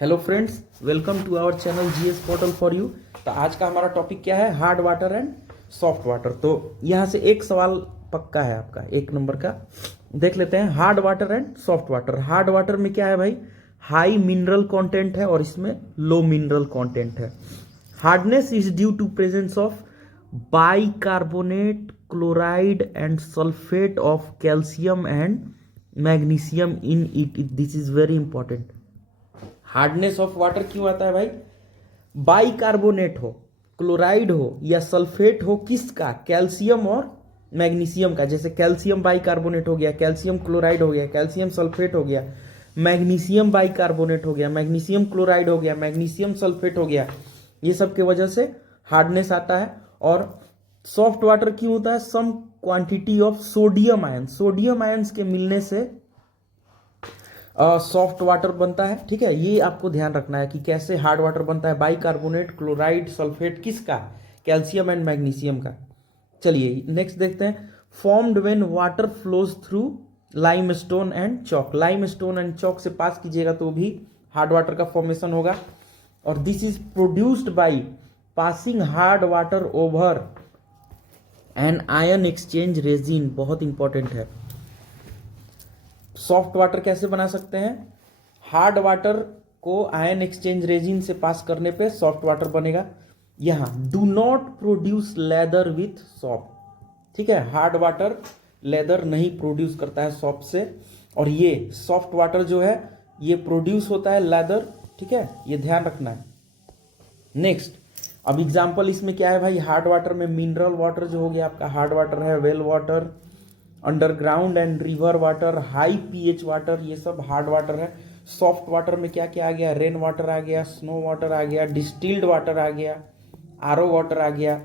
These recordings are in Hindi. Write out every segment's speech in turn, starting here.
Hello friends, welcome to our channel GS portal for you. तो आज का हमारा टॉपिक क्या है? Hard water and soft water. तो यहाँ से एक सवाल पक्का है आपका, 1 नंबर का। देख लेते हैं hard water and soft water. Hard water में क्या है भाई? हाई मिनरल कंटेंट है और इसमें लो मिनरल कंटेंट है। Hardness is due to presence of bicarbonate, chloride and sulphate of calcium and magnesium in it. This is very important. Hardness of water क्यों आता है भाई? बाइकार्बोनेट हो, क्लोराइड हो या सल्फेट हो, किसका? कैल्शियम और मैग्नीशियम का। जैसे कैल्शियम बाइकार्बोनेट हो गया, कैल्शियम क्लोराइड हो गया, कैल्शियम सल्फेट हो गया, मैग्नीशियम बाइकार्बोनेट हो गया, मैग्नीशियम क्लोराइड हो गया, मैग्नीशियम सल्फेट हो गया। ये सब के वजह से हार्डनेस आता है। और सॉफ्ट वाटर क्यों होता है? Some quantity of sodium ion, sodium ions के मिलने से सॉफ्ट वाटर बनता है। ठीक है, ये आपको ध्यान रखना है कि कैसे हार्ड वाटर बनता है। बाइकार्बोनेट, क्लोराइड, सल्फेट, किसका? कैल्शियम एंड मैग्नीशियम का। चलिए नेक्स्ट देखते हैं। Formed when water flows through limestone and chalk. Limestone and chalk से पास कीजिएगा तो भी हार्ड वाटर का फॉर्मेशन होगा। और this is produced by passing hard water over an ion exchange resin. बहुत इंपॉर्टेंट है। सॉफ्ट वाटर कैसे बना सकते हैं? हार्ड वाटर को आयन एक्सचेंज रेजिन से पास करने पे सॉफ्ट वाटर बनेगा। यहां do not produce lather with soap. ठीक है, हार्ड वाटर लेदर नहीं प्रोड्यूस करता है सॉप से, और ये सॉफ्ट वाटर जो है ये प्रोड्यूस होता है लेदर। ठीक है, ये ध्यान रखना है। नेक्स्ट, अब एग्जांपल इसमें क्या है भाई? हार्ड वाटर में मिनरल वाटर जो हो गया आपका हार्ड वाटर है, well water, underground and river water, high pH water, ये सब हार्ड वाटर है। सॉफ्ट वाटर में क्या क्या आ गया? रेन वाटर आ गया, स्नो वाटर आ गया, डिस्टिल्ड वाटर आ गया, आरओ वाटर आ गया।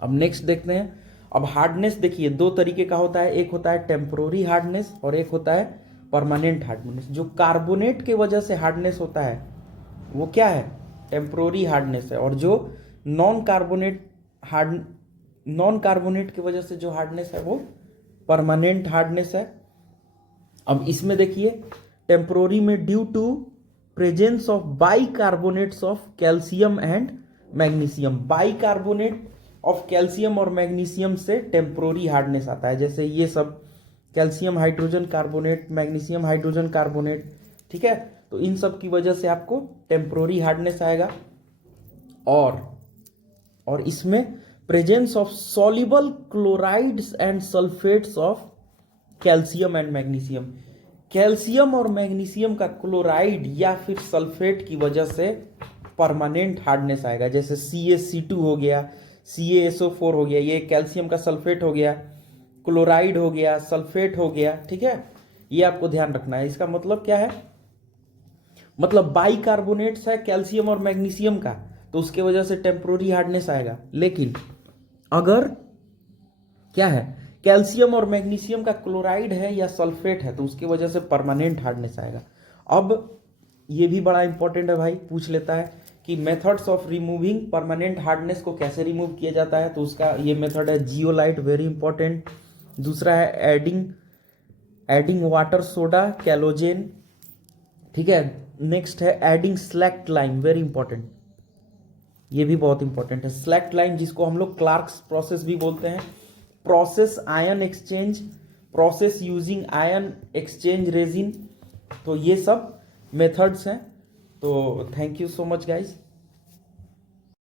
अब नेक्स्ट देखते हैं। अब हार्डनेस देखिए दो तरीके का होता है। एक होता है टेम्पोररी हार्डनेस और एक होता है परमानेंट हार्डनेस। जो कार्बोनेट के वजह से हार्डनेस होता है वो क्या है? टेम्पोररी हार्डनेस है। और जो नॉन कार्बोनेट की वजह से जो हार्डनेस है वो परमानेंट हार्डनेस है। अब इसमें देखिए टेम्पोररी में due to presence of bicarbonates of calcium and magnesium. Bicarbonate of calcium और मैग्नीशियम से टेम्पोररी हार्डनेस आता है। जैसे ये सब calcium hydrogen carbonate, magnesium hydrogen carbonate. ठीक है, तो इन सब की वजह से आपको टेम्पोररी हार्डनेस आएगा। और इसमें presence of soluble chlorides and sulphates of calcium and magnesium. Calcium और मैग्नीशियम का क्लोराइड या फिर सल्फेट की वजह से परमानेंट हार्डनेस आएगा। जैसे CaC2 हो गया, CaSO4 हो गया, ये कैल्शियम का सल्फेट हो गया, क्लोराइड हो गया, सल्फेट हो गया। ठीक है, ये आपको ध्यान रखना है। इसका मतलब क्या है? मतलब बाइकार्बोनेट्स है कैल्शियम और मैग्नीशियम का, तो उसके वजह से टेम्पोररी हार्डनेस आएगा। लेकिन अगर क्या है, कैल्शियम और मैग्नीशियम का क्लोराइड है या सल्फेट है, तो उसकी वजह से परमानेंट हार्डनेस आएगा। अब ये भी बड़ा इंपॉर्टेंट है भाई, पूछ लेता है कि methods of removing permanent hardness को कैसे रिमूव किया जाता है। तो उसका ये मेथड है जियोलाइट, वेरी इंपॉर्टेंट। दूसरा है एडिंग वाटर सोडा, कैलोजेन। ठीक है, नेक्स्ट है adding select lime, very important. ये भी बहुत इंपॉर्टेंट है। स्लैक्ट लाइम जिसको हम लोग क्लार्क्स प्रोसेस भी बोलते हैं। Process ion exchange, process using ion exchange resin. तो ये सब मेथड्स हैं। तो thank you so much guys.